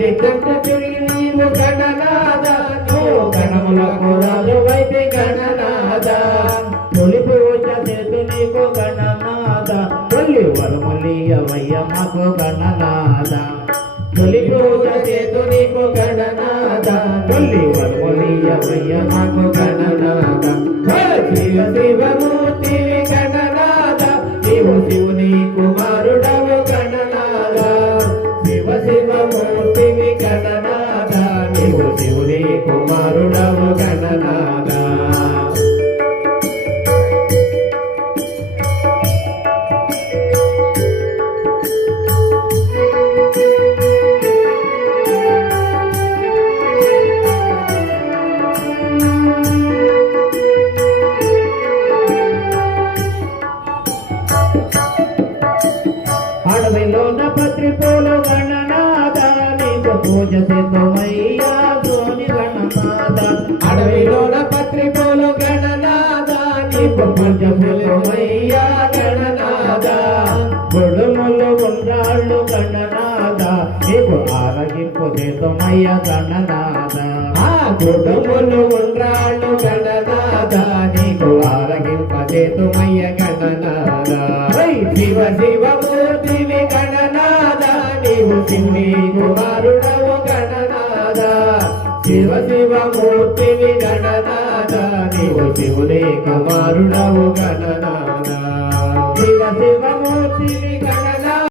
తల్లి కంట తిరిగి నీవు గణనాథ నువ్వు గణములకు రాజువైతే గణనాథ తొలి పూజ చేతు నీకు గణనాథ తొలి వరములియవయ్య మాకు గణనాథ తొలి పూజ చేతు నీకు గణనాథ తొలి వరములియవయ్య మాకు గణనాథ శివ శివమూర్తివి గణనాథ నీవు శివుని కుమారుడవు గణనాథ శివ శివమూర్తివి గణనాథ నీవు శివుని కుమారుడవు గణనాథ అడవిలోన పత్రి పూలు గణనాథ నీకు పూజ చేతమయ్యా సోని గణనాథ అడవిలోన పత్రి పూలు గణనాథ నీకు పూజ చేతమయ్యా గణనాథ గుడుములు ఉండ్రాళ్ళు గణనాథ నీకు ఆరగింపు చేతమయ్యా గణనాథ గుడుములు ఉండ్రాళ్ళు గణనాథ నీకు ఆరగింప చేతమయ్య గణనాథ శివ శివమూర్తివి గణనాథ నీవు శివుని కుమారుడవు గణనాథ శివ శివమూర్తివి గణనాథ నీవు శివుని కుమారుడవు గణనాథ శివ శివమూర్తివి